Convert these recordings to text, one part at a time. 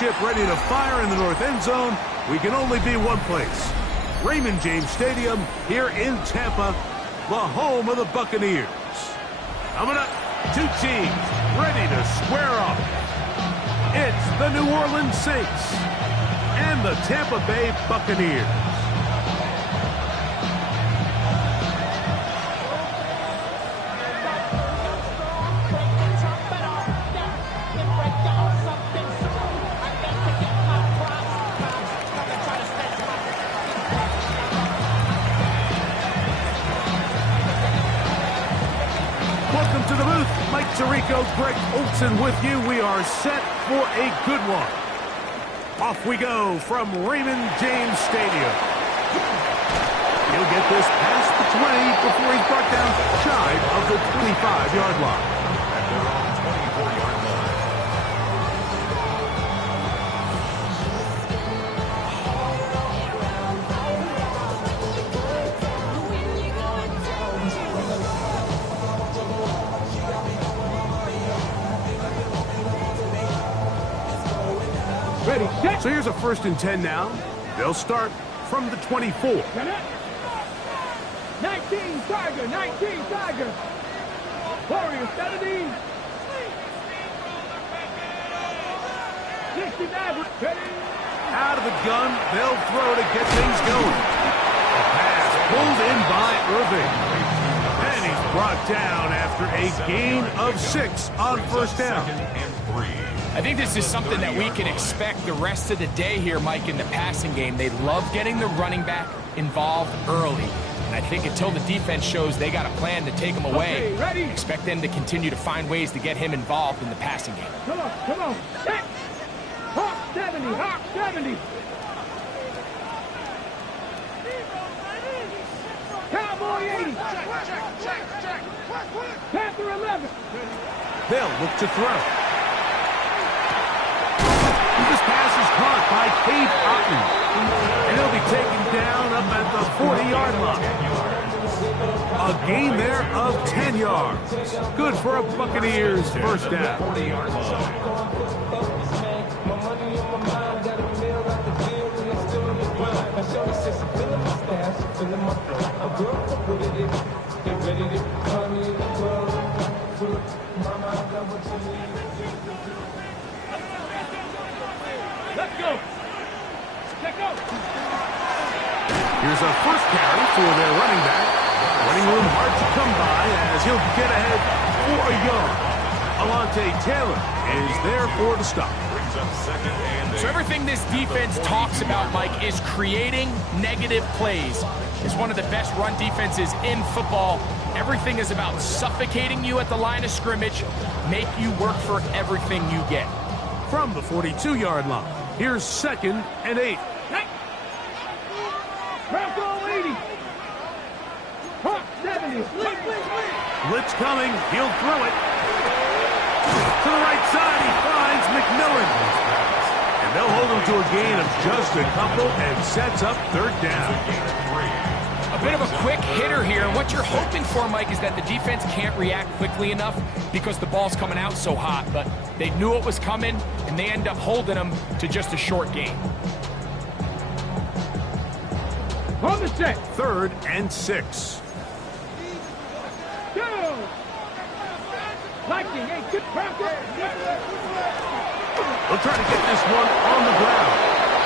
Ready to fire in the north end zone. We can only be one place. Raymond James Stadium here in Tampa, the home of the Buccaneers. Coming up, two teams ready to square off. It's the New Orleans Saints and the Tampa Bay Buccaneers. Welcome to the booth. Mike Tirico, Greg Olson with you. We are set for a good one. Off we go from Raymond James Stadium. He'll get this past the 20 before he's brought down shy of the 25-yard line. And they're on the 24-yard line. Ready, set. So here's a 1st and 10 now. They'll start from the 24. 19 Tiger, 19 Tiger. Warriors 17. 69. Ready. Out of the gun, they'll throw to get things going. A pass pulled in by Irving. And he's brought down after a gain of 6 on 1st down. 2nd and 3. I think this is something that we can expect the rest of the day here, Mike, in the passing game. They love getting the running back involved early. And I think until the defense shows they got a plan to take him away, ready. Expect them to continue to find ways to get him involved in the passing game. Come on, come on. Set. Hawk 70, Hawk 70. Cowboy 80. Check. Panther 11. They'll look to throw. This pass is caught by Cade Otton. And he'll be taken down up at the 40-yard line. A gain there of 10 yards. Good for a Buccaneers 1st down. 40-yard line. Let's go. Let's go. Here's a 1st carry for their running back. Running room hard to come by as he'll get ahead for a yard. Alontae Taylor is there for the stop. Brings up 2nd and 8. So everything this defense talks about, Mike, is creating negative plays. It's one of the best run defenses in football. Everything is about suffocating you at the line of scrimmage, make you work for everything you get. From the 42-yard line, here's 2nd and 8. Bronco 80. Hawk 70. Blitz coming. He'll throw it. To the right side, he finds McMillan. And they'll hold him to a gain of just a couple and sets up 3rd down. A bit of a quick hitter here, and what you're hoping for, Mike, is that the defense can't react quickly enough because the ball's coming out so hot, but they knew it was coming, and they end up holding them to just a short gain. On the set. 3rd and 6. Go. Lightning, hey, good Bronco. They'll try to get this one on the ground.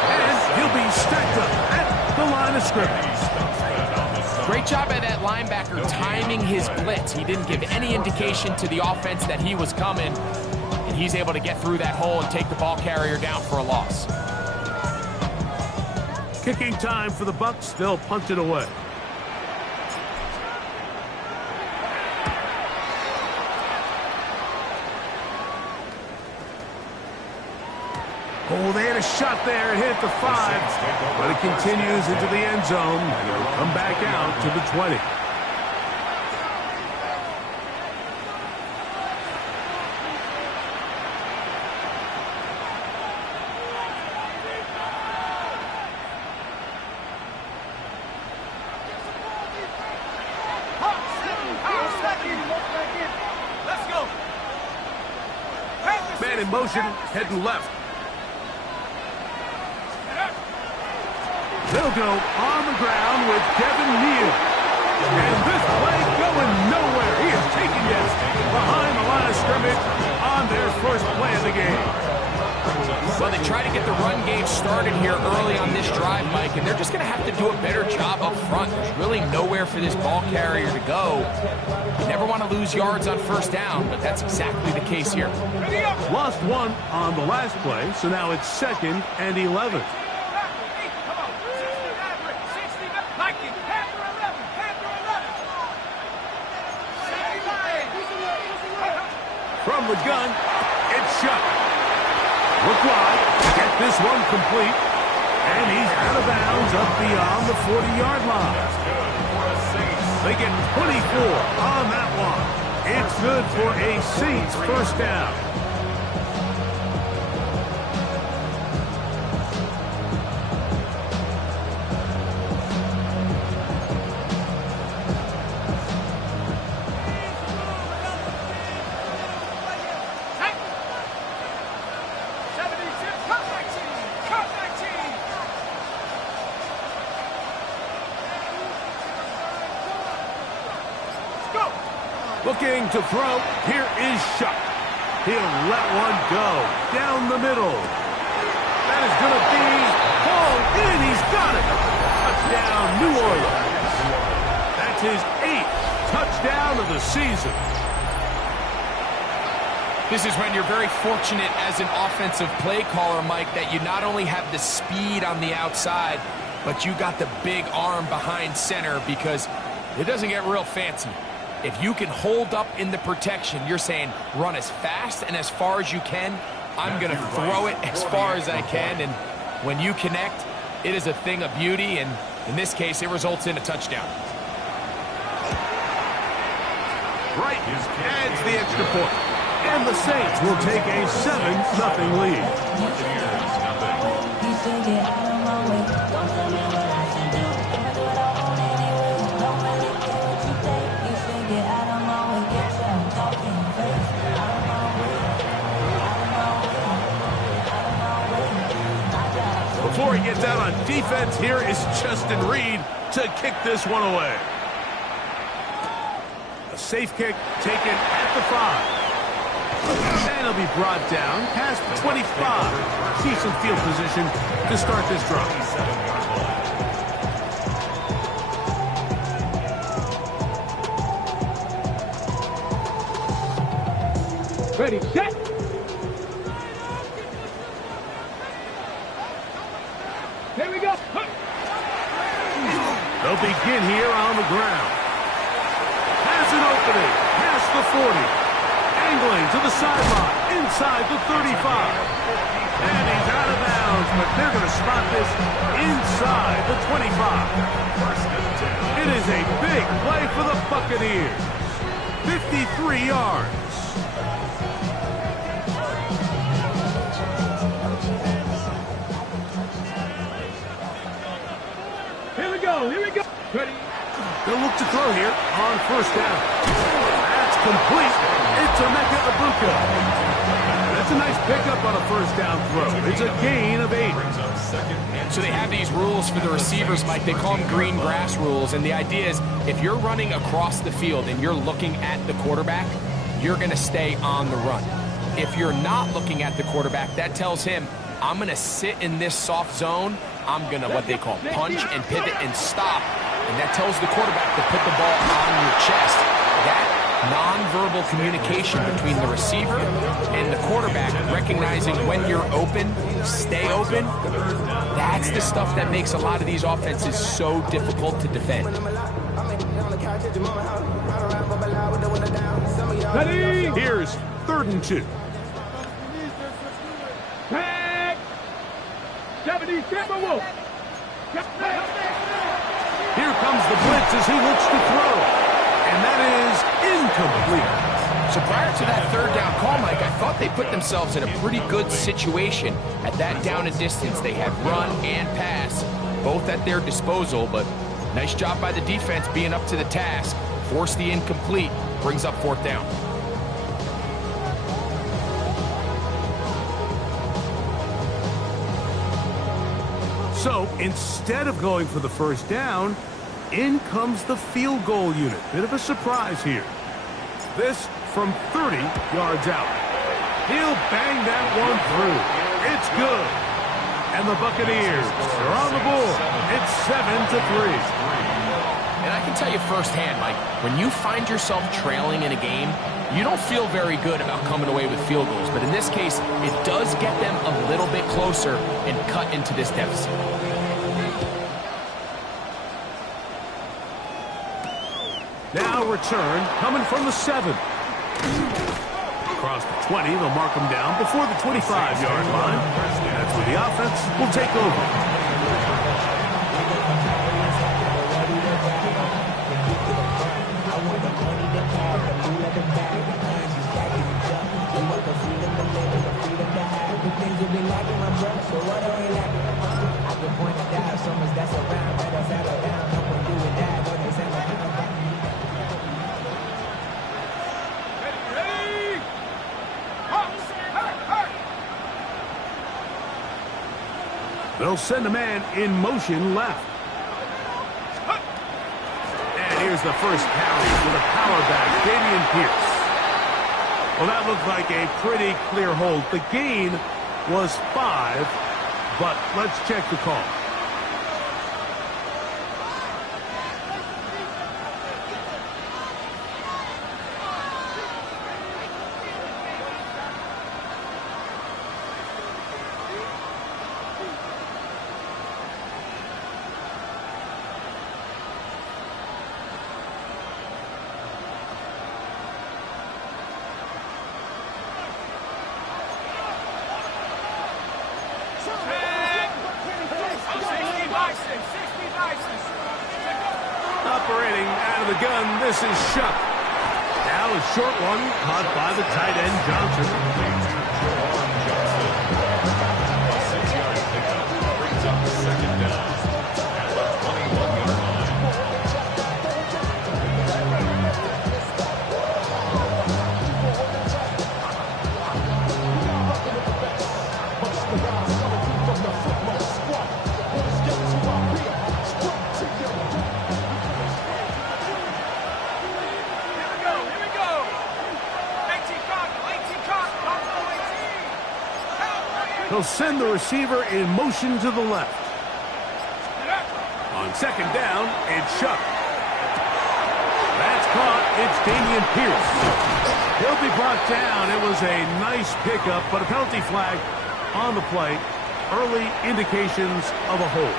And he'll be stacked up at the line of scrimmage. Great job by that linebacker timing his blitz. He didn't give any indication to the offense that he was coming, and he's able to get through that hole and take the ball carrier down for a loss. Kicking time for the Bucs. They'll punt it away. Oh, they had a shot there. It hit the 5. But it continues into the end zone. And it'll come back out to the 20. Man in motion, heading left. They'll go on the ground with Devin Neal. And this play going nowhere. He is taken down behind the line of scrimmage on their first play of the game. Well, they try to get the run game started here early on this drive, Mike, and they're just going to have to do a better job up front. There's really nowhere for this ball carrier to go. You never want to lose yards on first down, but that's exactly the case here. Lost one on the last play, so now it's 2nd and 11. From the gun, it's shot. Look wide, get this one complete, and he's out of bounds up beyond the 40-yard line. They get 24 on that one. It's good for a Saints first down. Looking to throw. Here is Shuck. He'll let one go down the middle. That is going to be hauled in. He's got it. Touchdown, New Orleans. That's his 8th touchdown of the season. This is when you're very fortunate as an offensive play caller, Mike, that you not only have the speed on the outside, but you got the big arm behind center, because it doesn't get real fancy. If you can hold up in the protection, you're saying run as fast and as far as you can. I'm going to throw it as far as I can. And when you connect, it is a thing of beauty. And in this case, it results in a touchdown. Right adds the extra point. And the Saints will take a 7-0 lead. Before he gets out on defense, here is Justin Reed to kick this one away. A safe kick taken at the 5. And he'll be brought down past 25. Decent field position to start this drive. Ready, set. Here we go. They'll begin here on the ground. Has an opening past the 40. Angling to the sideline, inside the 35. And he's out of bounds, but they're going to spot this inside the 25. It is a big play for the Buccaneers. 53 yards. Here we go. Here we go. Ready. They'll look to throw here on first down. That's complete. It's Emeka Egbuka. That's a nice pickup on a first down throw. It's a gain of 8. So they have these rules for the receivers, Mike. They call them green grass rules. And the idea is if you're running across the field and you're looking at the quarterback, you're going to stay on the run. If you're not looking at the quarterback, that tells him, I'm going to sit in this soft zone. I'm going to, what they call, punch and pivot and stop. And that tells the quarterback to put the ball on your chest. That nonverbal communication between the receiver and the quarterback, recognizing when you're open, stay open, that's the stuff that makes a lot of these offenses so difficult to defend. Ready. Here's 3rd and 2. Tag. 70 Timberwolves. Here comes the blitz as he looks to throw. And that is incomplete. So prior to that 3rd down call, Mike, I thought they put themselves in a pretty good situation at that down and distance. They had run and pass, both at their disposal, but nice job by the defense being up to the task. Force the incomplete, brings up 4th down. So instead of going for the first down, in comes the field goal unit. Bit of a surprise here. This from 30 yards out. He'll bang that one through. It's good. And the Buccaneers are on the board. It's 7-3. And I can tell you firsthand, Mike, when you find yourself trailing in a game, you don't feel very good about coming away with field goals. But in this case, it does get them a little bit closer and cut into this deficit. Now return coming from the 7. Across the 20, they'll mark him down before the 25-yard line. That's where the offense will take over. They'll send a man in motion left. And here's the first carry with a power back, Dameon Pierce. Well, that looked like a pretty clear hold. The gain was 5, but let's check the call. Operating out of the gun, this is Shuck. Now a short one caught by the tight end Johnson. 6-yard pickup brings up the second down at the 21-yard line. He'll send the receiver in motion to the left. On second down, it's Shuck. That's caught. It's Dameon Pierce. He'll be brought down. It was a nice pickup, but a penalty flag on the play. Early indications of a hold.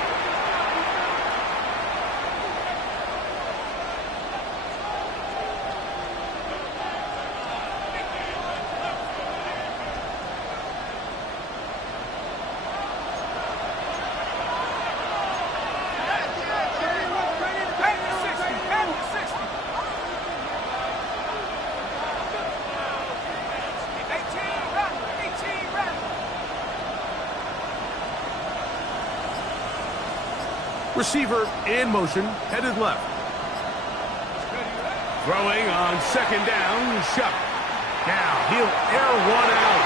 Receiver in motion, headed left. Throwing on second down, Shuck. Now he'll air one out.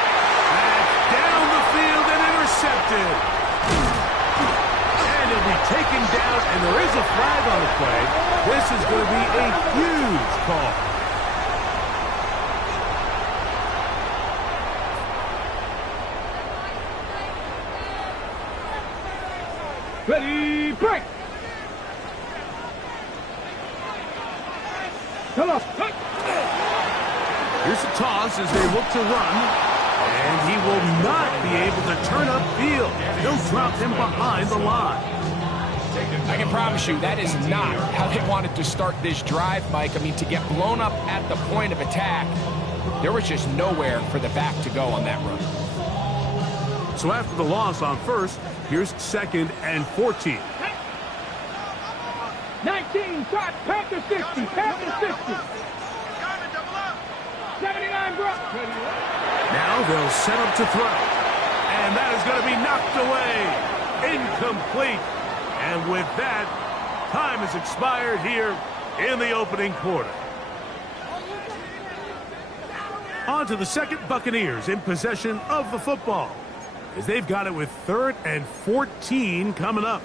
That's down the field and intercepted. And he'll be taken down, and there is a flag on the play. This is going to be a huge call. Ready, break! Come on. Here's a toss as they look to run. And he will not be able to turn upfield. He'll drop him behind the line. I can promise you that is not how they wanted to start this drive, Mike. I mean, to get blown up at the point of attack, there was just nowhere for the back to go on that run. So after the loss on first, here's 2nd and 14. 19, shot, Panther 60, Panther 60. 79, bro. Now they'll set up to throw. And that is going to be knocked away. Incomplete. And with that, time has expired here in the opening quarter. On to the second, Buccaneers in possession of the football. as they've got it with 3rd and 14 coming up.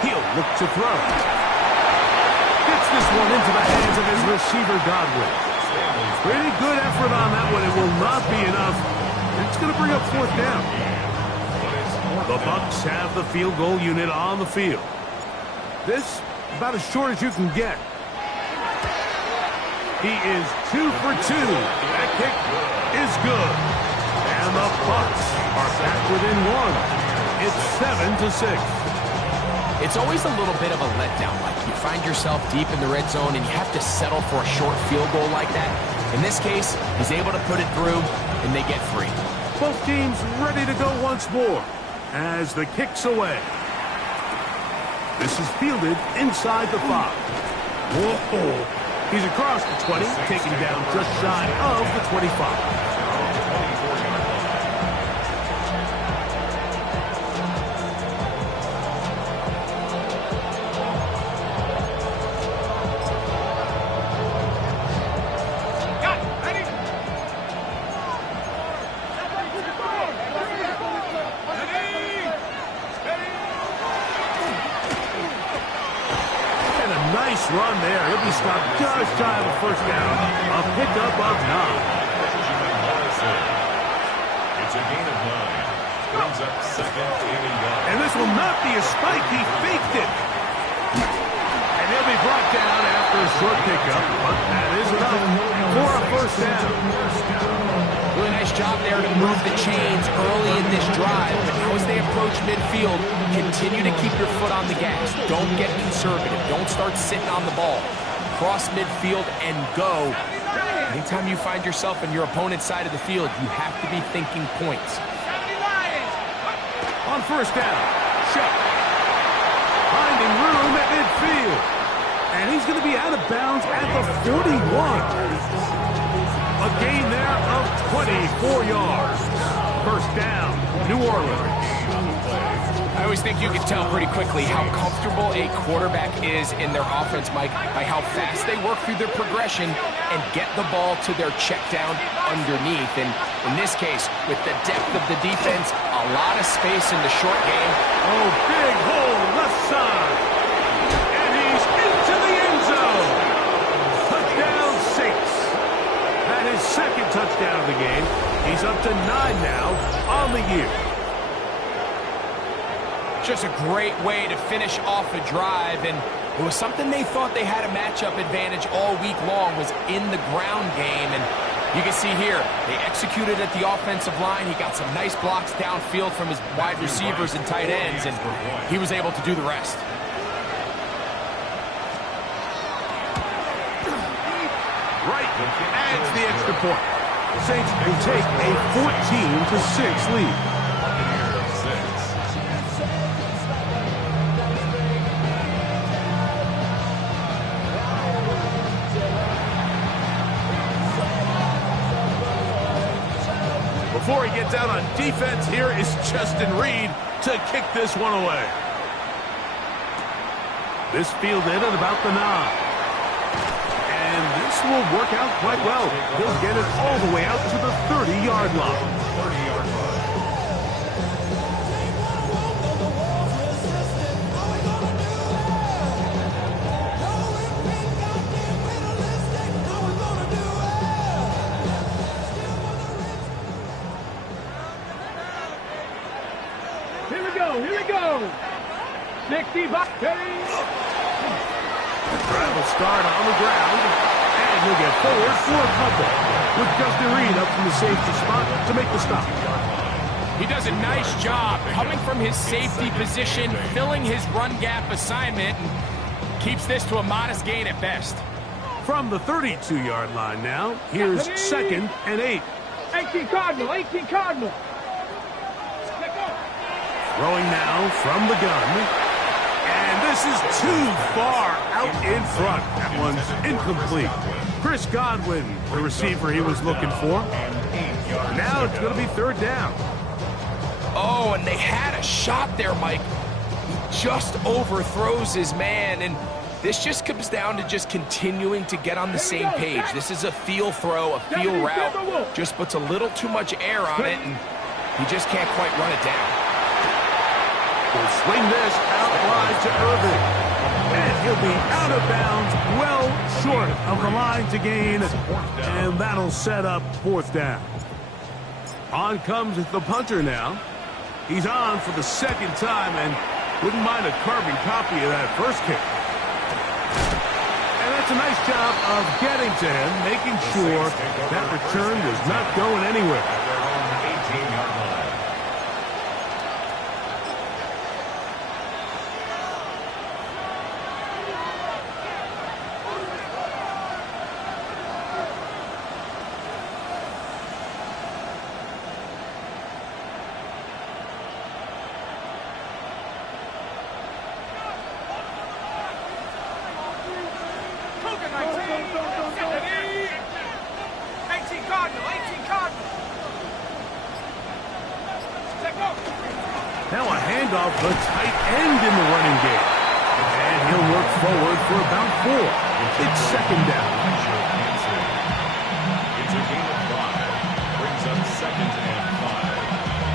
He'll look to throw. Gets this one into the hands of his receiver, Godwin. Pretty good effort on that one. It will not be enough. It's going to bring up 4th down. The Bucs have the field goal unit on the field. This, about as short as you can get. He is 2 for 2. That kick is good. And the Bucs are back within 1. It's 7-6. It's always a little bit of a letdown. Like you find yourself deep in the red zone and you have to settle for a short field goal like that. In this case, he's able to put it through and they get free. Both teams ready to go once more as the kick's away. This is fielded inside the 5. Whoa. He's across the 20, taken down just shy of the 25. Run there. He'll be stopped just shy of a 1st down. A pickup of 9. It's a gain of 9. Brings up 2nd and 1. And this will not be a spike. He faked it. And he'll be brought down after a short pickup. But that is enough for a 1st down. Really nice job there to move the chains early in this drive. But now as they approach midfield, continue to keep your foot on the gas. Don't get conservative. Don't start sitting on the ball. Cross midfield and go. Anytime you find yourself on your opponent's side of the field, you have to be thinking points. On 1st down, Shuck. Finding room at midfield. And he's going to be out of bounds at the 41. A gain there of 24 yards. 1st down, New Orleans. I always think you can tell pretty quickly how comfortable a quarterback is in their offense, Mike, by how fast they work through their progression and get the ball to their check down underneath. And in this case, with the depth of the defense, a lot of space in the short game. Oh, big hole left side. And he's into the end zone. Touchdown, Saints. That is 2nd touchdown of the game. He's up to 9 now on the year. Just a great way to finish off a drive, and it was something they thought they had a matchup advantage all week long, was in the ground game. And you can see here, they executed at the offensive line. He got some nice blocks downfield from his wide receivers and tight ends, and he was able to do the rest. Right, adds the extra point. Saints will take a 14-6 lead. Before he gets out on defense, here is Justin Reed to kick this one away. This fielded at about the 9. And this will work out quite well. They'll get it all the way out to the 30-yard line. Here we go. 65. Drive will start on the ground, and he'll get forward for a couple, with Justin Reed up from the safety spot to make the stop. He does a nice job coming from his safety position, filling his run gap assignment, and keeps this to a modest gain at best. From the 32-yard line now, here's 2nd and 8. 18 Cardinal, 18 Cardinal. Throwing now from the gun. And this is too far out in front. That one's incomplete. Chris Godwin, the receiver he was looking for. yards. Now it's going to be third down. Oh, and they had a shot there, Mike. He just overthrows his man, and this just comes down to just continuing to get on the same page. This is a feel throw, a feel route. Just puts a little too much air on it, and he just can't quite run it down. Will swing this out wide to Irving. And he'll be out of bounds, well short of the line to gain. And that'll set up fourth down. On comes the punter now. He's on for the second time and wouldn't mind a carbon copy of that first kick. And that's a nice job of getting to him, making sure that return was not going anywhere. They're on the 18-yard line. Now a handoff, the tight end in the running game. And he'll work forward for about 4. It's second down. It's a gain of 5. Brings up second and 5.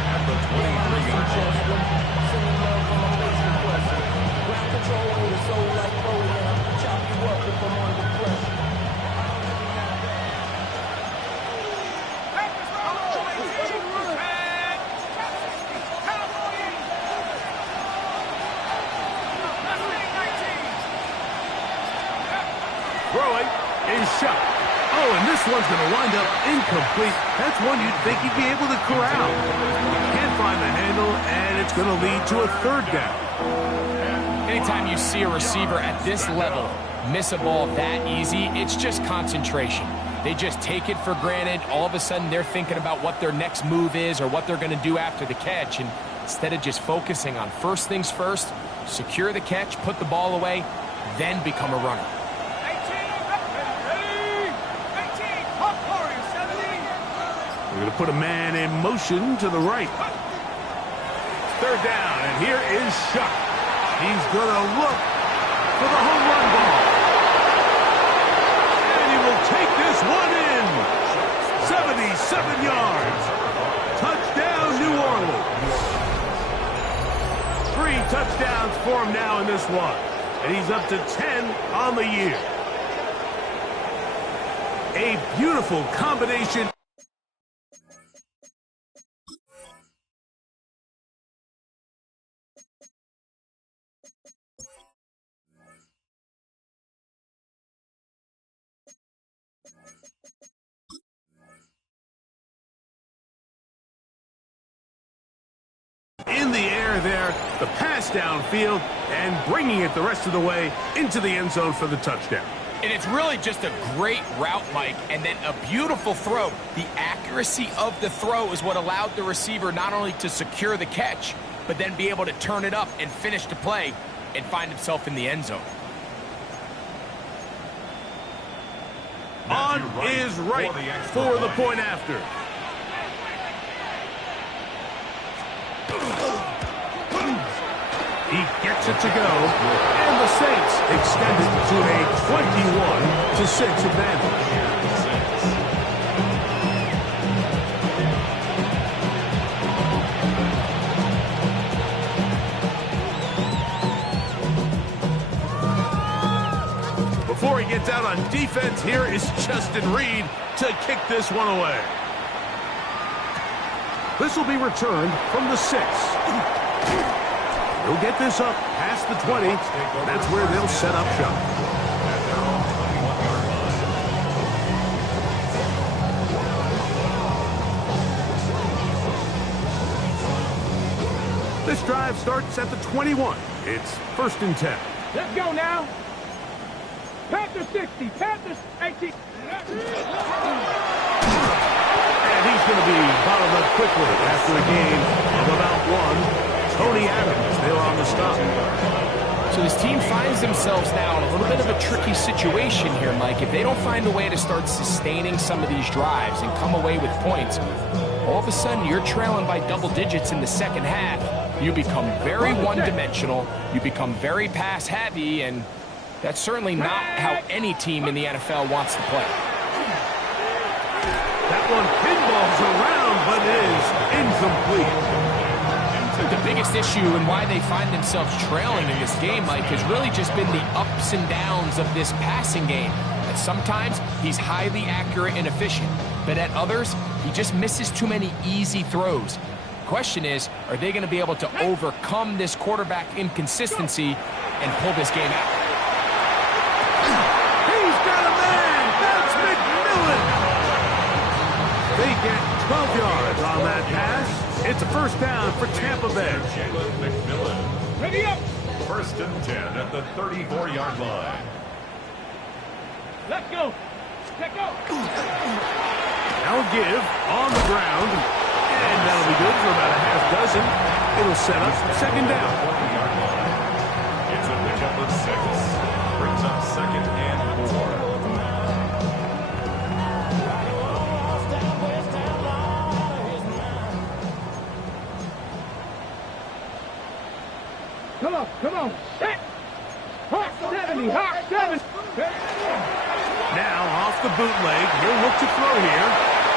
At the 23-yard line. Throwing is shot. Oh, and this one's going to wind up incomplete. That's one you'd think he'd be able to corral. Can't find the handle, and it's going to lead to a third down. Anytime you see a receiver at this level miss a ball that easy, it's just concentration. They just take it for granted. All of a sudden, they're thinking about what their next move is or what they're going to do after the catch. And instead of just focusing on first things first, secure the catch, put the ball away, then become a runner. We're going to put a man in motion to the right. Third down, and here is Shuck. He's going to look for the home run ball. And he will take this one in. 77 yards. Touchdown, New Orleans. 3 touchdowns for him now in this one. And he's up to 10 on the year. A beautiful combination. In the air there, the pass downfield, and bringing it the rest of the way into the end zone for the touchdown. And it's really just a great route, Mike, and then a beautiful throw. The accuracy of the throw is what allowed the receiver not only to secure the catch, but then be able to turn it up and finish the play and find himself in the end zone. On is right for the point after. He gets it to go, and the Saints extend it to a 21-6 advantage. Before he gets out on defense, here is Justin Reed to kick this one away. This will be returned from the 6. He'll get this up past the 20. That's where they'll set up shop. This drive starts at the 21. It's 1st and 10. Let's go now. Panthers 60, Panthers 18. And he's going to be bottled up quickly after a gain of about 1. Tony Adams there on the stop. So this team finds themselves now in a little bit of a tricky situation here, Mike. If they don't find a way to start sustaining some of these drives and come away with points, all of a sudden you're trailing by double digits in the second half. You become very one-dimensional, you become very pass-heavy, and that's certainly not how any team in the NFL wants to play. That one pinballs around, but it is incomplete. The biggest issue and why they find themselves trailing in this game, Mike, has really just been the ups and downs of this passing game. And sometimes he's highly accurate and efficient, but at others, he just misses too many easy throws. The question is, are they going to be able to overcome this quarterback inconsistency and pull this game out? He's got a man! That's McMillan! They get 12 yards on that pass. It's a first down for Tampa Bay. McMillan. Ready up. First and 10 at the 34-yard line. Let's go. Check out. Now a give on the ground. And that'll be good for about a half dozen. It'll set up second down. 40-yard line. It's a pickup of 6. Brings up second and 4. Come on. Set. Hawk 70. Hawk 7. Now off the bootleg. He'll look to throw here.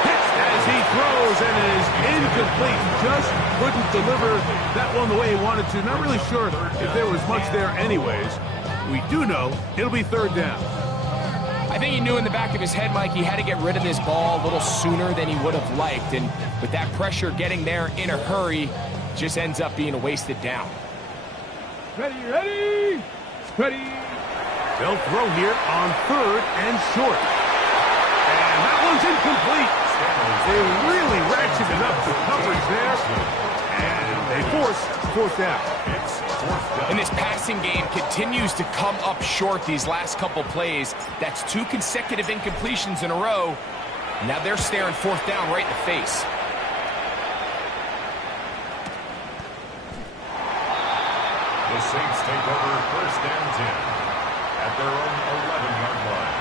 Pitched as he throws, and it is incomplete. Just couldn't deliver that one the way he wanted to. Not really sure if there was much there anyways. We do know it'll be third down. I think he knew in the back of his head, Mike, he had to get rid of this ball a little sooner than he would have liked. And with that pressure getting there in a hurry, just ends up being a wasted down. Ready. They'll throw here on third and short. And that one's incomplete. They really ratcheted up the coverage there. And they force fourth down. And this passing game continues to come up short these last couple plays. That's 2 consecutive incompletions in a row. Now they're staring fourth down right in the face. The Saints take over first and 10 at their own 11-yard line.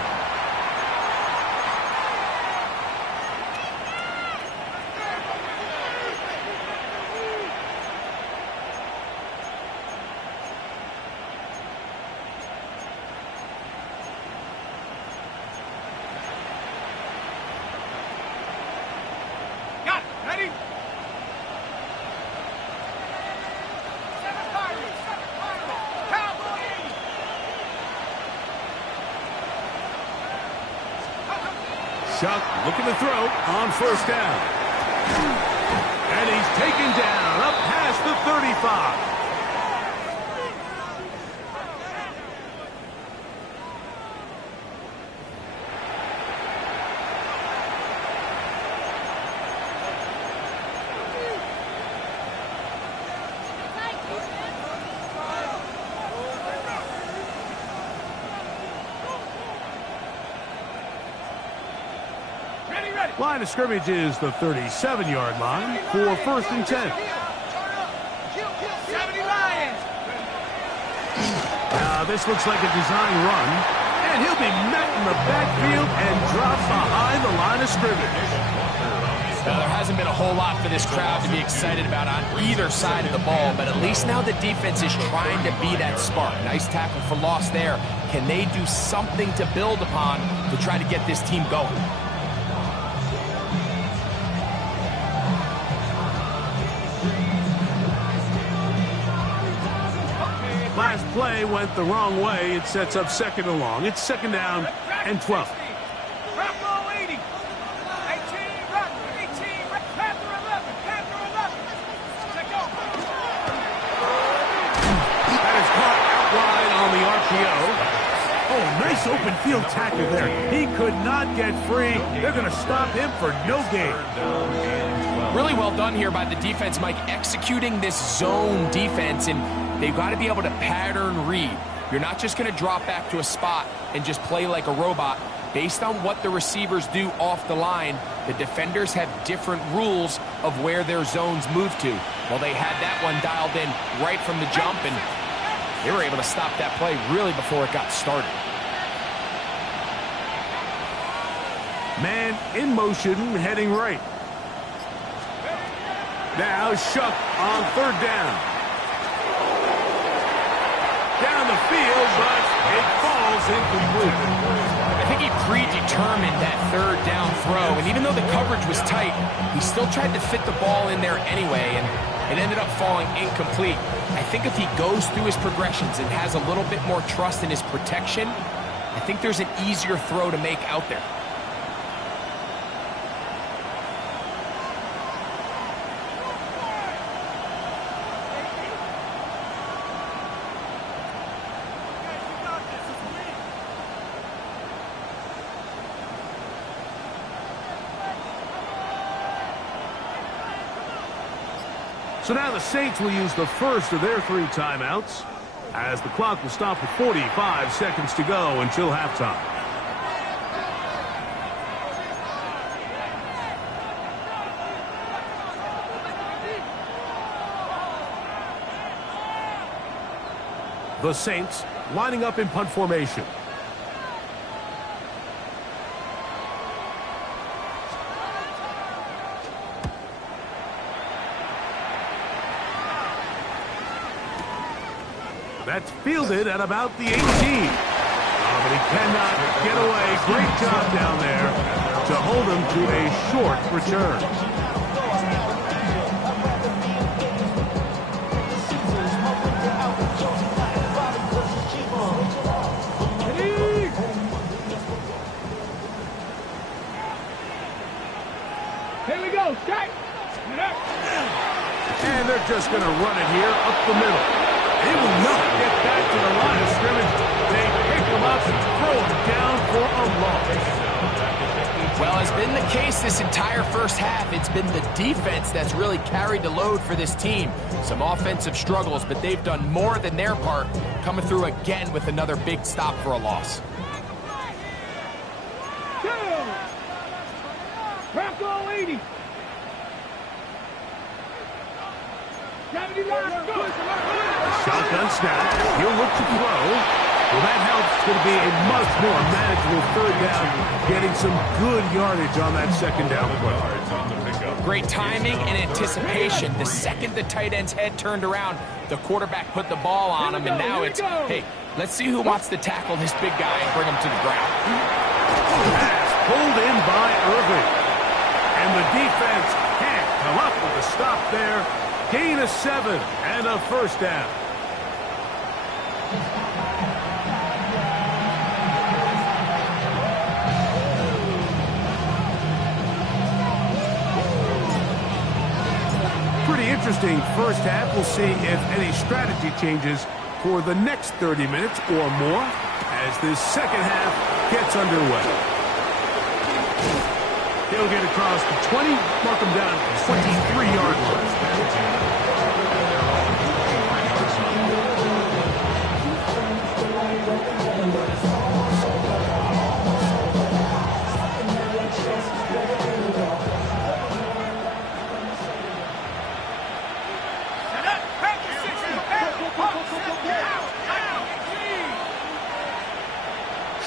Got it. Ready. Chuck looking to throw on first down. And he's taken down up past the 35. Line of scrimmage is the 37-yard line for first and 10. 70 Lions. This looks like a design run, and he'll be met in the backfield and dropped behind the line of scrimmage. Now, there hasn't been a whole lot for this crowd to be excited about on either side of the ball, but at least now the defense is trying to be that spark. Nice tackle for loss there. Can they do something to build upon to try to get this team going? Last play went the wrong way. It sets up second and long. It's second down and 12. Drop ball 80. 18, run. 18, Panther 11. Panther 11. Check out. That is caught out wide on the RPO. Oh, nice open field tackle there. He could not get free. They're going to stop him for no gain. Really well done here by the defense, Mike, executing this zone defense, and they've got to be able to pattern read. You're not just going to drop back to a spot and just play like a robot. Based on what the receivers do off the line, the defenders have different rules of where their zones move to. Well, they had that one dialed in right from the jump, and They were able to stop that play really before it got started. Man in motion, heading right. Now Shuck on third down. Down the field, but it falls incomplete. I think he predetermined that third down throw, and even though the coverage was tight, he still tried to fit the ball in there anyway, and it ended up falling incomplete. I think if he goes through his progressions and has a little bit more trust in his protection, I think there's an easier throw to make out there. So now the Saints will use the first of their 3 timeouts, as the clock will stop with 45 seconds to go until halftime. The Saints lining up in punt formation. That's fielded at about the 18. Oh, but he cannot get away. Great job down there to hold him to a short return. Here we go, strike. And they're just going to run it here up the middle. He will not get back to the line of scrimmage. They pick him up and throw him down for a loss. Well, as been the case this entire first half, it's been the defense that's really carried the load for this team. Some offensive struggles, but they've done more than their part, coming through again with another big stop for a loss. Bronco 80. Shotgun snap. He'll look to throw. Well, that helps. It's going to be a much more manageable third down, getting some good yardage on that second down play. Great timing and anticipation. The second the tight end's head turned around, the quarterback put the ball on him, and now it's, hey, let's see who wants to tackle this big guy and bring him to the ground. Pass pulled in by Irving. And the defense can't come up with a stop there. Gain of 7 and a first down. Pretty interesting first half. We'll see if any strategy changes for the next 30 minutes or more as this second half gets underway. He'll get across the 20, mark him down at the 23-yard line.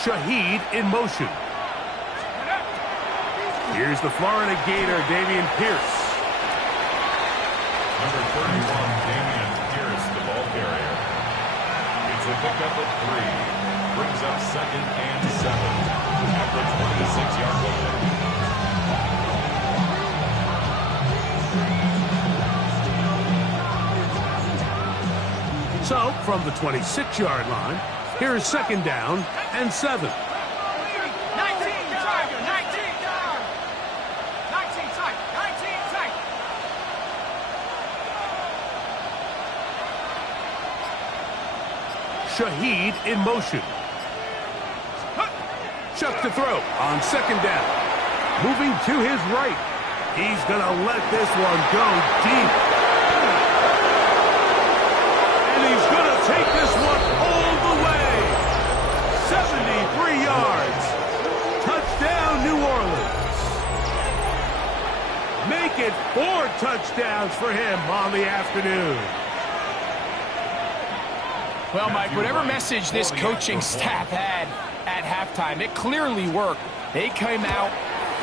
Shaheed in motion. Here's the Florida Gator, Dameon Pierce. Number 31, Dameon Pierce, the ball carrier. It's a pickup of 3. Brings up 2nd and 7 after a 26-yard hold. So, from the 26-yard line, here's 2nd down and 7. 19 tight. Shaheed in motion. Chuck to throw on 2nd down. Moving to his right. He's going to let this one go deep. And he's going to take this one all the way. 73 yards. Touchdown, New Orleans. Make it 4 touchdowns for him on the afternoon. Well, Mike, whatever message this coaching staff had at halftime, it clearly worked. They came out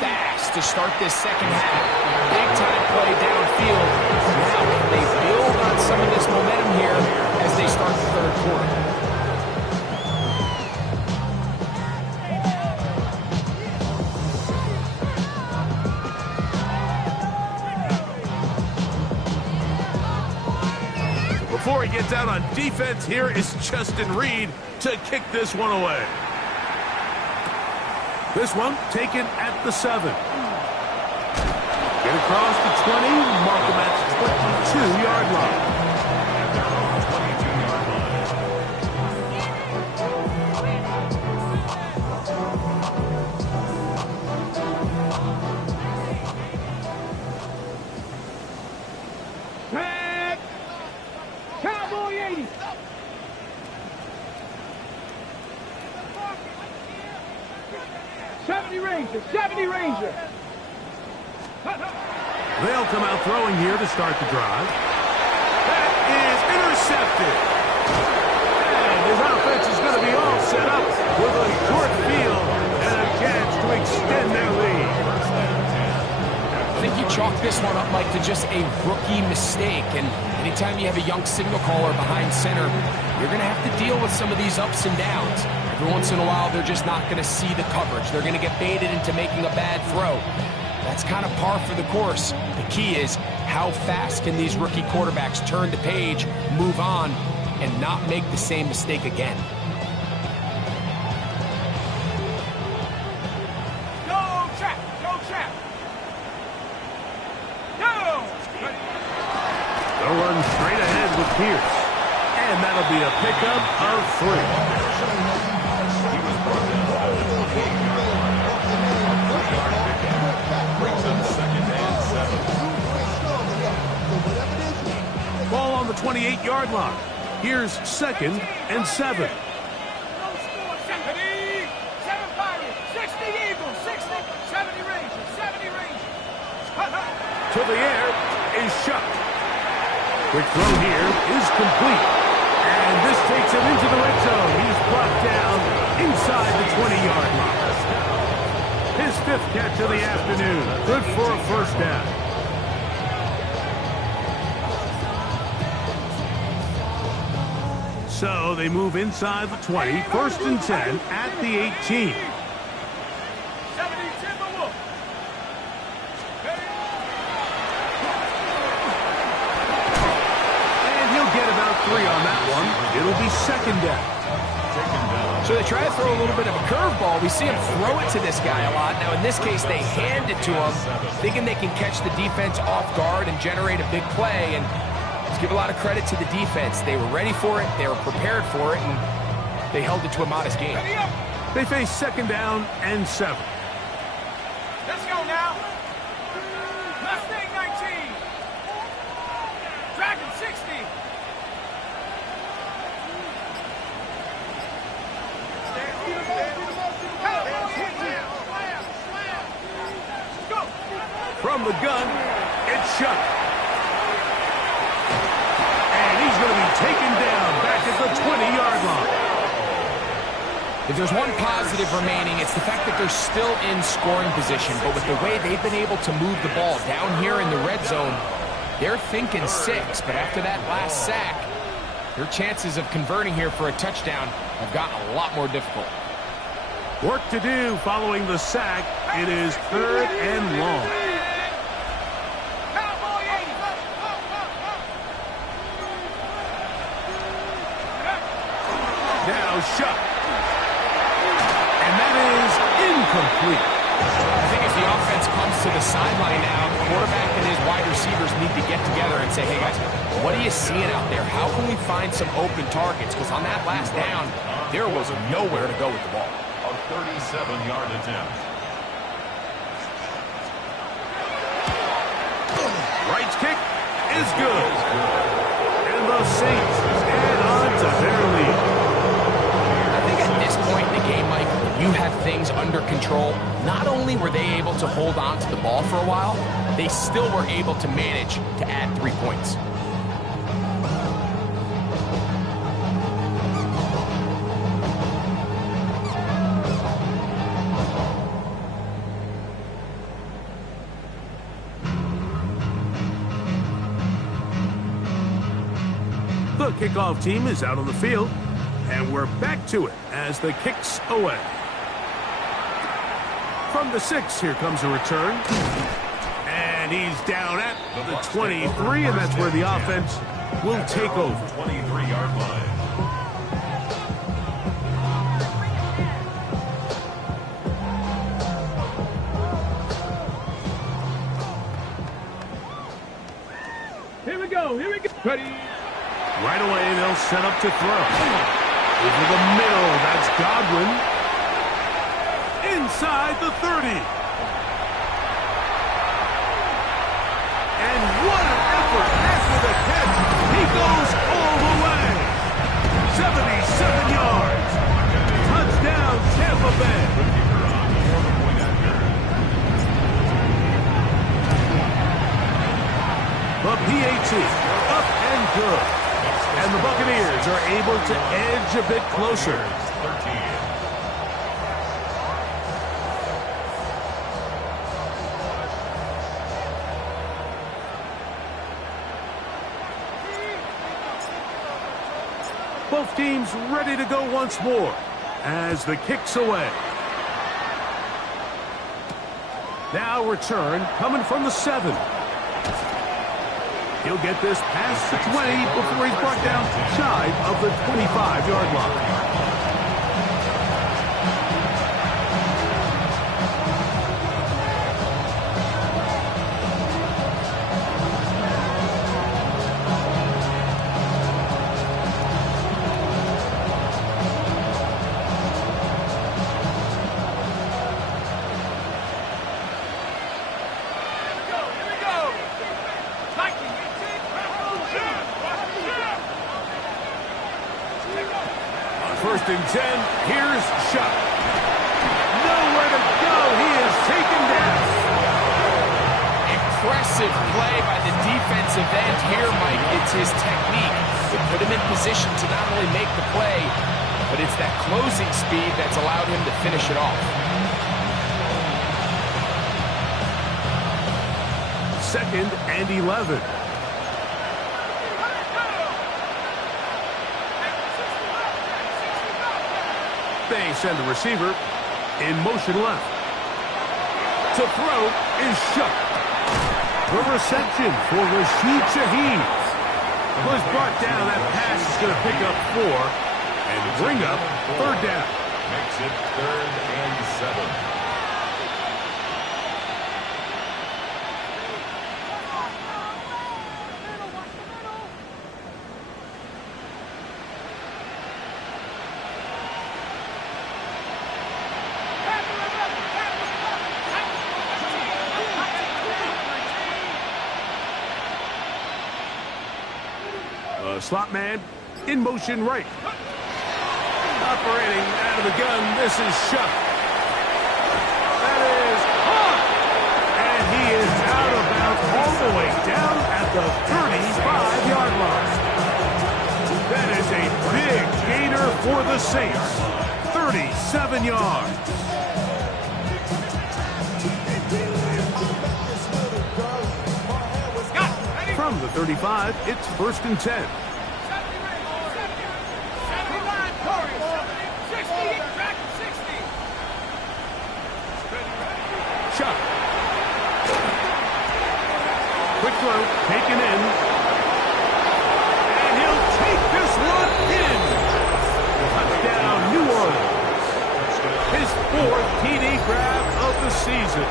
fast to start this second half. Big-time play downfield. Now, can they build on some of this momentum here as they start the third quarter? Before he gets out on defense, here is Justin Reed to kick this one away. This one taken at the 7. Get across the 20, mark him at the 22-yard line. Cowboy 80. Ranger, 70 Ranger. They'll come out throwing here to start the drive. That is intercepted. And his offense is going to be all set up with a short field and a chance to extend their lead. I think you chalk this one up, Mike, to just a rookie mistake. And anytime you have a young signal caller behind center, you're going to have to deal with some of these ups and downs. Every once in a while, they're just not going to see the coverage. They're going to get baited into making a bad throw. That's kind of par for the course. The key is how fast can these rookie quarterbacks turn the page, move on, and not make the same mistake again. Go trap, go trap. Go. They'll run straight ahead with Pierce. And that'll be a pickup of 3. Ball on the 28-yard line. Here's 2nd and 7. No score, 70. 7 Pirates, 60 Eagles, 60, 70 Rangers, 70 Rangers. To the air is Shuck. Quick throw here is complete. And this takes him into the red zone. He's brought down inside the 20-yard line. His 5th catch of the afternoon. Good for a first down. So they move inside the 20, 1st and 10 at the 18. 70 Timberwolves. And he'll get about 3 on that one. It'll be 2nd down. So they try to throw a little bit of a curveball. We see him throw it to this guy a lot. Now, in this case, they hand it to him, thinking they can catch the defense off guard and generate a big play. And let's give a lot of credit to the defense. They were ready for it, they were prepared for it, and they held it to a modest game. They face 2nd down and 7. Let's go now. Mustang 19. Dragon 60. From the gun, it's Shuck. And he's going to be taken down back at the 20-yard line. If there's one positive remaining, it's the fact that they're still in scoring position. But with the way they've been able to move the ball down here in the red zone, they're thinking 6. But after that last sack, their chances of converting here for a touchdown have gotten a lot more difficult. Work to do following the sack. It is 3rd and long. Cowboy 80. Now Shuck. And that is incomplete. I think as the offense comes to the sideline now, the quarterback and his wide receivers need to get together and say, hey guys, what are you seeing out there? How can we find some open targets? Because on that last down, there was nowhere to go with the ball. A 37-yard attempt. Wright's kick is good. And the Saints add on to their lead. I think at this point in the game, Mike, you have things under control. Not only were they able to hold on to the ball for a while, they still were able to manage to add 3 points. The kickoff team is out on the field, and we're back to it as the kick's away. From the 6, here comes a return. And he's down at the 23, and that's where the offense will take over. 23-yard line. Here we go. Ready. Right away, they'll set up to throw. Over the middle, that's Godwin. Inside the 30. And what an effort after the catch. He goes all the way. 77 yards. Touchdown, Tampa Bay. The PAT, up and good. And the Buccaneers are able to edge a bit closer. 13. Both teams ready to go once more as the kick's away. Now return coming from the 7. He'll get this past the 20 before he's brought down shy of the 25-yard line. First and 10, here's Shuck. Nowhere to go, he is taken down. Impressive play by the defensive end here, Mike. It's his technique. It put him in position to not only make the play, but it's that closing speed that's allowed him to finish it off. Second and 11. They send the receiver in motion left. To throw is Shuck. The reception for Rashid Shaheed was brought down. That pass is going to pick up 4 and bring up third down. Makes it 3rd and 7. Slot man in motion right. Operating out of the gun, this is Shuck. That is caught. And he is out of bounds all the way down at the 35-yard line. That is a big gainer for the Saints. 37 yards. From the 35, it's 1st and 10. Chuck. Quick throw, taken in. And he'll take this one in. Touchdown, New Orleans. His 4th TD grab of the season.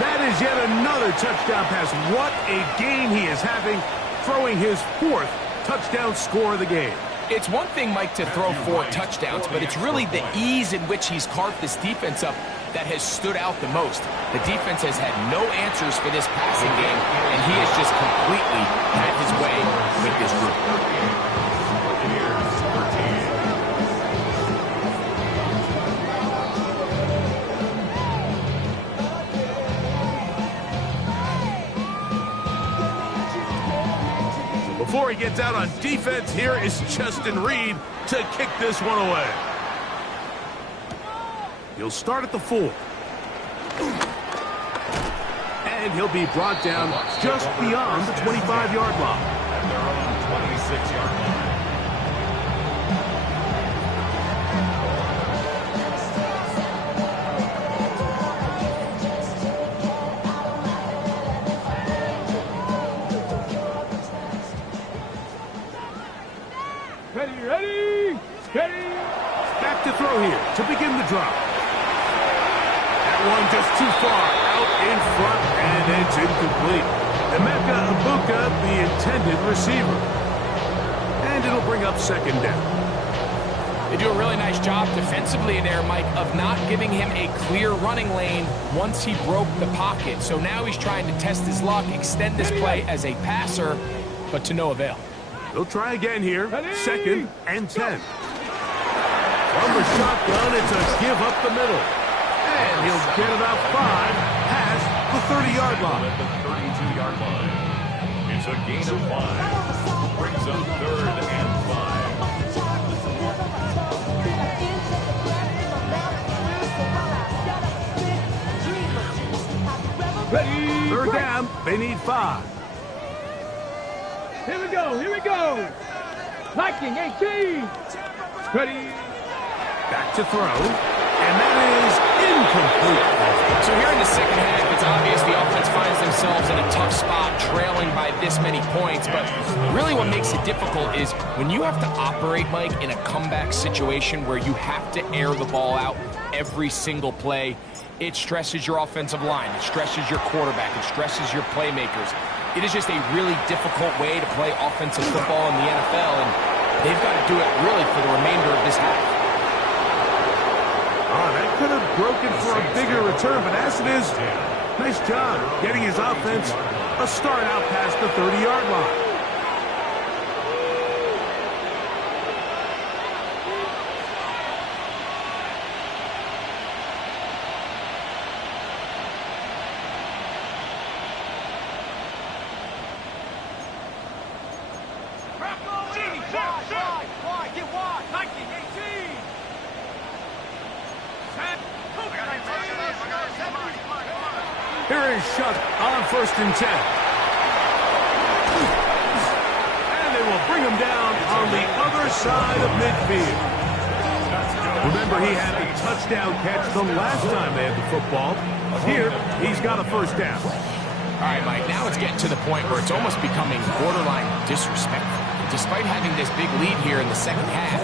That is yet another touchdown pass. What a game he is having, throwing his 4th touchdown score of the game. It's one thing, Mike, to throw 4 touchdowns, but it's really the ease in which he's carved this defense up that has stood out the most. The defense has had no answers for this passing game, and he has just completely had his way with this group. Before he gets out on defense, here is Justin Reed to kick this one away. He'll start at the 4. And And he'll be brought down just beyond the 25-yard line. At their own 26-yard line. Ready, steady. Back to throw here to begin the drop. That one just too far out in front, and it's incomplete. Emeka Ibuka, the intended receiver. And it'll bring up second down. They do a really nice job defensively there, Mike, of not giving him a clear running lane once he broke the pocket. So now he's trying to test his luck, extend this play as a passer, but to no avail. They'll try again here. Second and 10. From the shotgun, it's a give up the middle. And he'll get about 5 past the 30-yard line. At the 32-yard line. It's a gain of 5. Brings up third and 5. Ready. Third down, they need 5. Here we go, here we go. Liking 18. Ready. Back to throw. And that is incomplete. So here in the second half, it's obvious the offense finds themselves in a tough spot, trailing by this many points. But really what makes it difficult is when you have to operate, Mike, in a comeback situation where you have to air the ball out every single play, it stresses your offensive line, it stresses your quarterback, it stresses your playmakers. It is just a really difficult way to play offensive football in the NFL, and they've got to do it really for the remainder of this half. Oh, that could have broken for a bigger return, but as it is, nice job getting his offense a start out past the 30-yard line. Here is Shuck on first and 10. And they will bring him down on the other side of midfield. Remember, he had a touchdown catch the last time they had the football. Here, he's got a first down. All right, Mike, now it's getting to the point where it's almost becoming borderline disrespectful. Despite having this big lead here in the second half,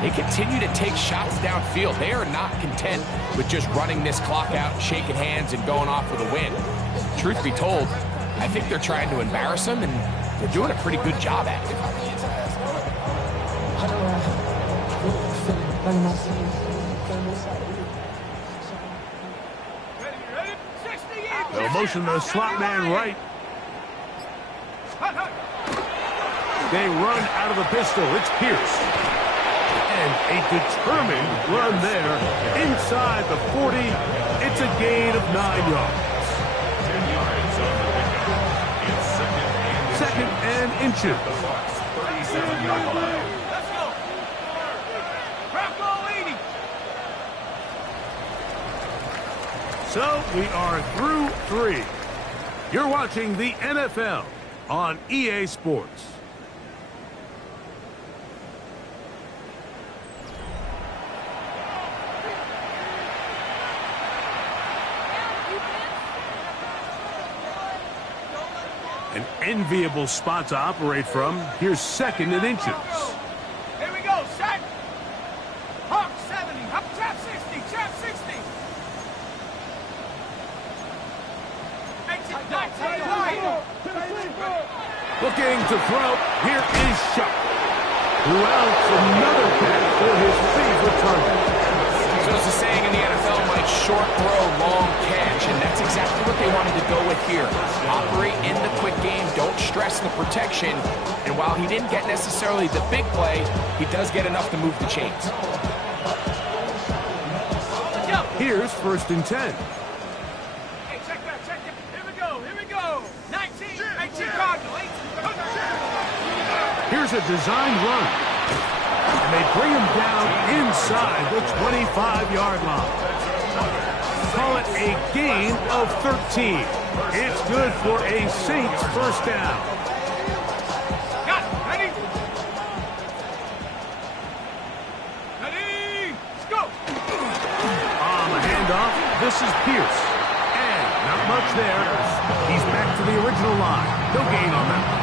they continue to take shots downfield. They are not content with just running this clock out, shaking hands, and going off with a win. Truth be told, I think they're trying to embarrass them, and they're doing a pretty good job at it. They'll motion the slot man right. They run out of the pistol. It's Pierce. And a determined run there inside the 40. It's a gain of 9 yards. 10 yards on the pickup. It's Second and inches. 37-yard line. Let's go. Bronco 80. So we are through 3. You're watching the NFL on EA Sports. An enviable spot to operate from. Here's second and inches. Here we go, set. Hawk 70, up trap 60, trap 60. 18, 19, Looking to throw. Here is Shuck. Who outs another catch for his favorite target. So there's a saying in the NFL, Mike, short throw, long catch, and that's exactly what they wanted to go with here. Operate in the quick game, don't stress the protection, and while he didn't get necessarily the big play, he does get enough to move the chains. Here's first and 10. Hey, check that, check that. Here we go, here we go. 19, 18, Cardinal, 18. Here's a designed run. And they bring him down inside the 25-yard line. call it a gain of 13. It's good for a Saints first down. Got it. Ready? Ready? Let's go. On the handoff, this is Pierce. And not much there. He's back to the original line. No gain on that.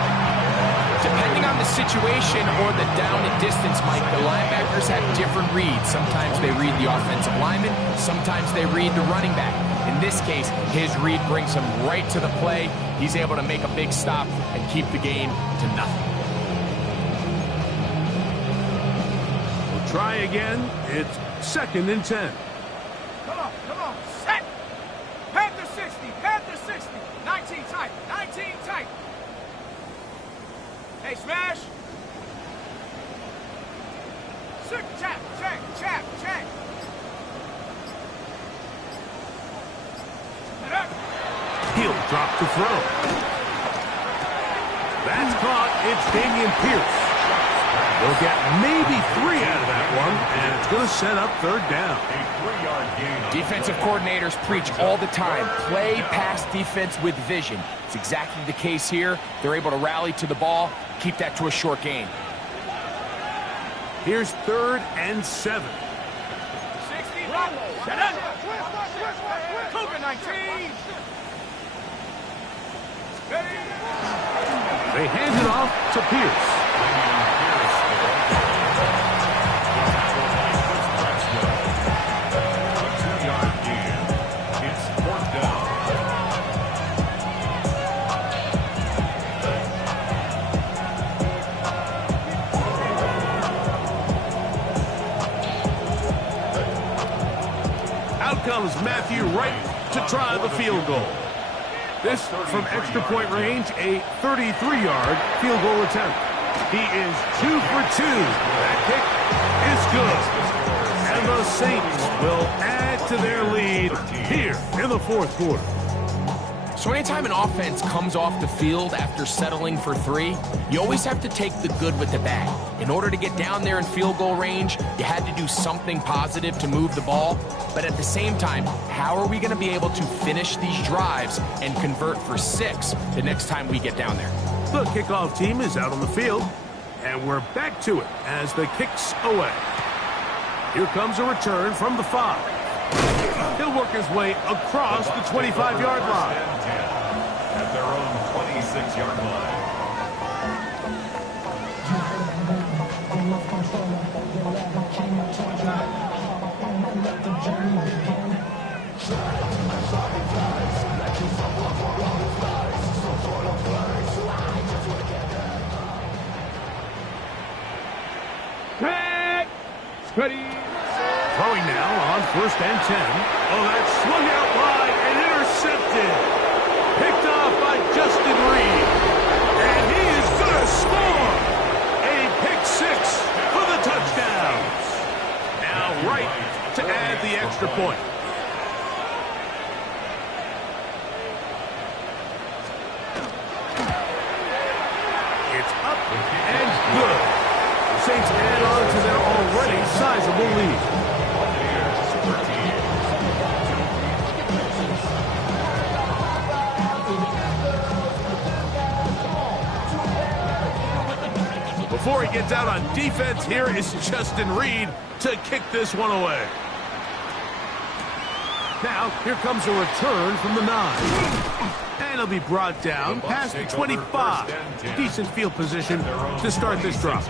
Depending on the situation or the down and distance, Mike, the linebackers have different reads. Sometimes they read the offensive lineman. Sometimes they read the running back. In this case, his read brings him right to the play. He's able to make a big stop and keep the gain to nothing. We'll try again. It's 2nd and 10. Come on. Set. Panther 60. Panther 60. 19 tight. 19 tight. Hey, smash. Six, check. He'll drop to throw. That's caught. It's Dameon Pierce. They'll get maybe 3 out of that one, and it's going to set up 3rd down. A 3-yard gain. Defensive coordinators preach all the time, play pass defense with vision. It's exactly the case here. They're able to rally to the ball, keep that to a short gain. Here's 3rd and 7. 60, rock. Shut up. Cougar 19. They hand it off to Pierce. A 2-yard gain. It's 4th down. Out comes Matthew Wright to try the field goal. This from extra point range, a 33-yard field goal attempt. He is 2 for 2. That kick is good. And the Saints will add to their lead here in the 4th quarter. So anytime an offense comes off the field after settling for 3, you always have to take the good with the bad. In order to get down there in field goal range, you had to do something positive to move the ball. But at the same time, how are we going to be able to finish these drives and convert for 6 the next time we get down there? The kickoff team is out on the field, and we're back to it as the kick's away. Here comes a return from the 5. He'll work his way across the 25-yard line. At their own 26-yard line. Ready. Throwing now on 1st and 10. Oh, that's swung out wide and intercepted. Picked off by Justin Reed. And he is going to score. A pick 6 for the touchdown. Now Wright to add the extra point. It's up and good. The Saints add on to their already sizable lead. Before he gets out on defense, here is Justin Reed to kick this one away. Now, here comes a return from the 9. And he'll be brought down past the 25. Decent field position to start this drop.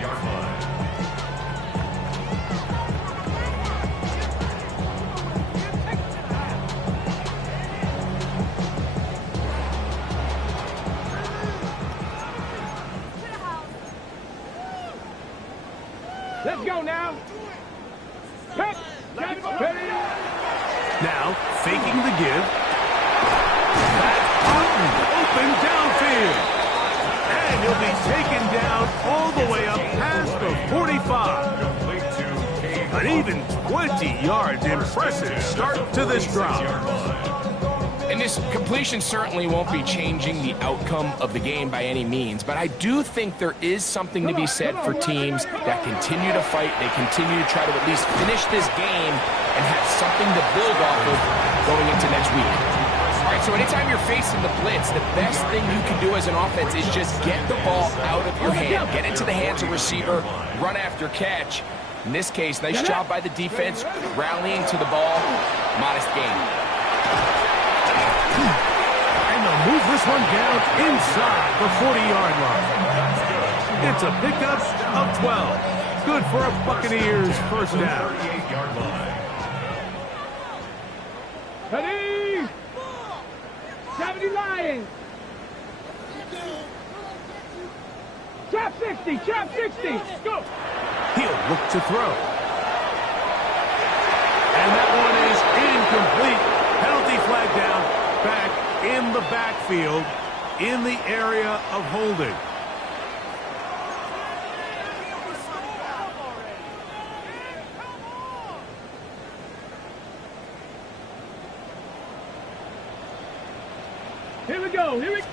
Let's go now. Pick. Now, faking the give. That's Martin, open downfield. And he'll be taken down all the way up past the 45. An even 20 yards. Impressive start to this drive. And this completion certainly won't be changing the outcome of the game by any means, but I do think there is something to be said for teams that continue to fight, they continue to try to at least finish this game and have something to build off of going into next week. All right, so anytime you're facing the blitz, the best thing you can do as an offense is just get the ball out of your hand. Get into the hands of receiver, run after catch. In this case, nice job by the defense, rallying to the ball. Modest gain. And they'll move this one down inside the 40-yard line. It's a pickup of 12. Good for a Buccaneers first down. 38-yard line. Ready? 70 Lions. Trap 60, trap 60. Go. He'll look to throw. And that one is incomplete. Penalty flag down. Back in the backfield in the area of holding. Here we go. Here we go.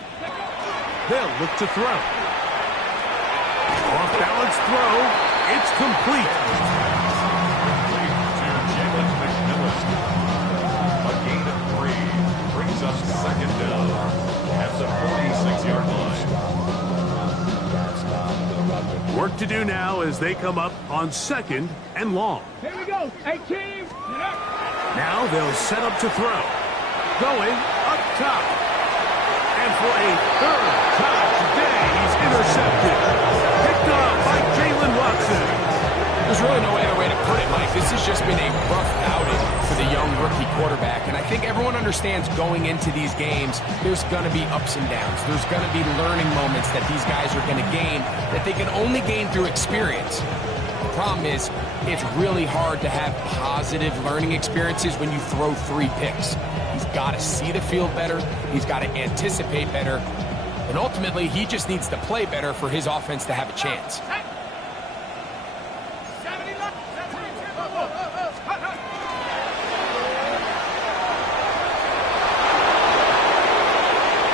They'll look to throw. Off balance throw. It's complete. A gain of 3 brings up second down at the 46-yard line. Work to do now as they come up on second and long. Here we go. 18. Now they'll set up to throw. Going up top. And for a third time today, he's intercepted. Picked up by Jalen Watson. There's really no other way to put it, Mike. This has just been a rough outing for the young rookie quarterback. And I think everyone understands going into these games, there's going to be ups and downs. There's going to be learning moments that these guys are going to gain that they can only gain through experience. The problem is, it's really hard to have positive learning experiences when you throw 3 picks. He's got to see the field better. He's got to anticipate better. And ultimately, he just needs to play better for his offense to have a chance.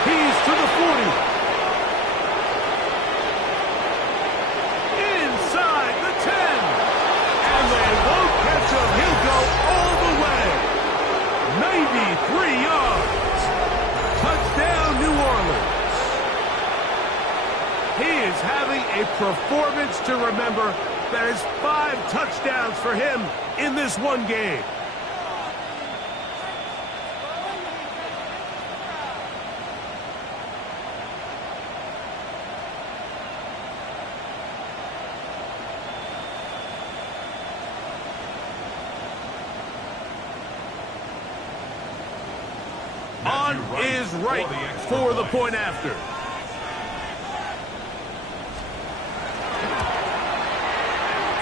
He's to the 40. Inside the 10. And they won't catch him. He'll go all the way. 93 yards. Touchdown, New Orleans. He is having a performance to remember. That is 5 touchdowns for him in this one game. On is right for the point after.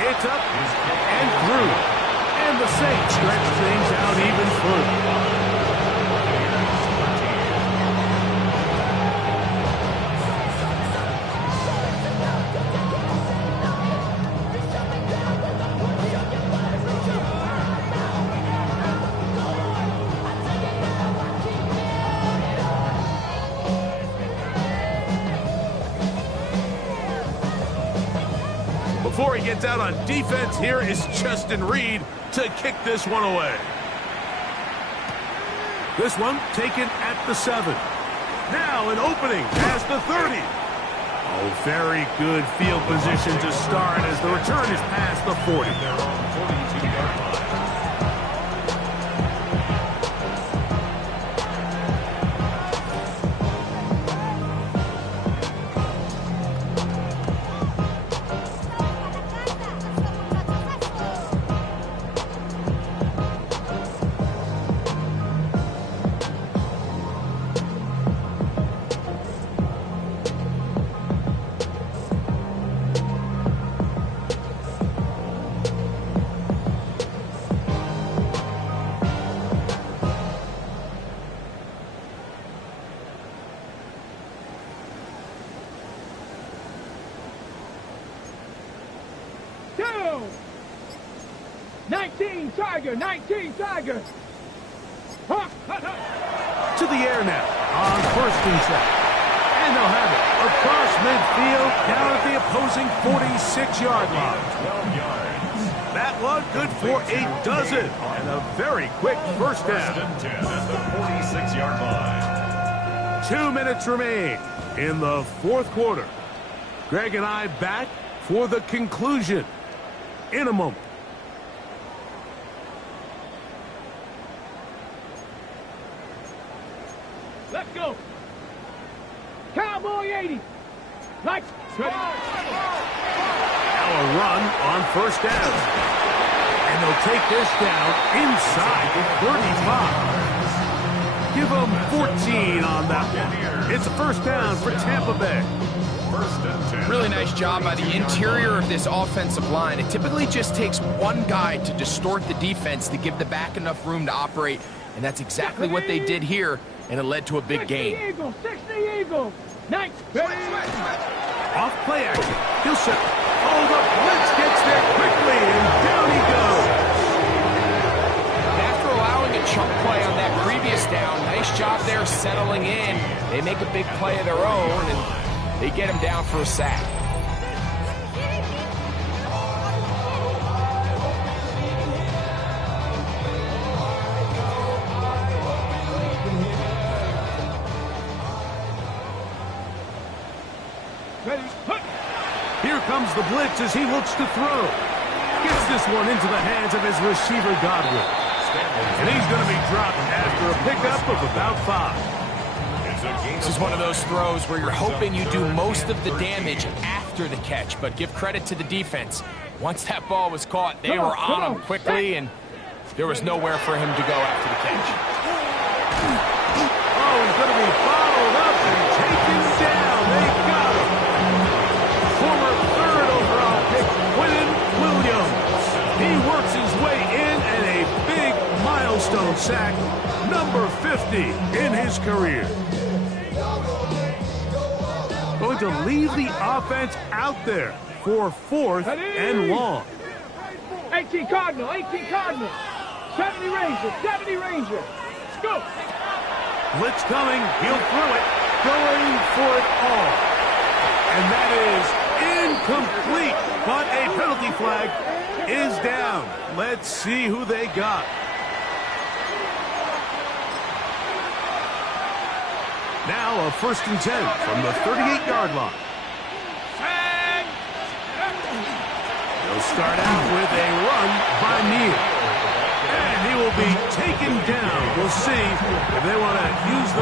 It's up and through. And the Saints stretch things out even further. Before he gets out on defense, here is Justin Reed to kick this one away. This one taken at the 7. Now an opening past the 30. Oh, very good field position to start as the return is past the 40. Two. 19 Tiger, 19 Tiger. To the air now on first and 10. And they'll have it across midfield down at the opposing 46-yard line. 12 yards. That one good for a dozen. And a very quick first First down. and 10 at the 46-yard line. 2 minutes remain in the fourth quarter. Greg and I back for the conclusion in a moment. Let's go. Cowboy 80. Lights. Now a run on first down. And they'll take this down inside the 35. Give them 14 on that one. It's a first down for Tampa Bay. First and 10. Really nice job by the interior of this offensive line. It typically just takes one guy to distort the defense to give the back enough room to operate, and that's exactly what they did here, and it led to a big gain. 60 Eagles. 60 Eagles. Nice. Off play action. He'll set. Oh, the blitz gets there quickly, and down he goes. After allowing a chunk play on that previous down, nice job there settling in. They make a big play of their own, and they get him down for a sack. Ready. Put. Here comes the blitz as he looks to throw. Gets this one into the hands of his receiver, Godwin. And he's going to be dropped after a pickup of about 5. This is one of those throws where you're hoping you do most of the damage after the catch, but give credit to the defense. Once that ball was caught, they were on him quickly, and there was nowhere for him to go after the catch. Oh, he's going to be followed up and taken down. They got him. Former third overall pick, Quentin Williams. He works his way in and a big milestone sack, number 50 in his career. Going to leave the offense out there for 4th and long. 18 Cardinal. 18 Cardinal. 70 Ranger. 70 Ranger. Scoop. Blitz coming. He'll throw it. Going for it all. And that is incomplete. But a penalty flag is down. Let's see who they got. Now a first and 10 from the 38-yard line. They'll start out with a run by Neal. And he will be taken down. We'll see if they want to use those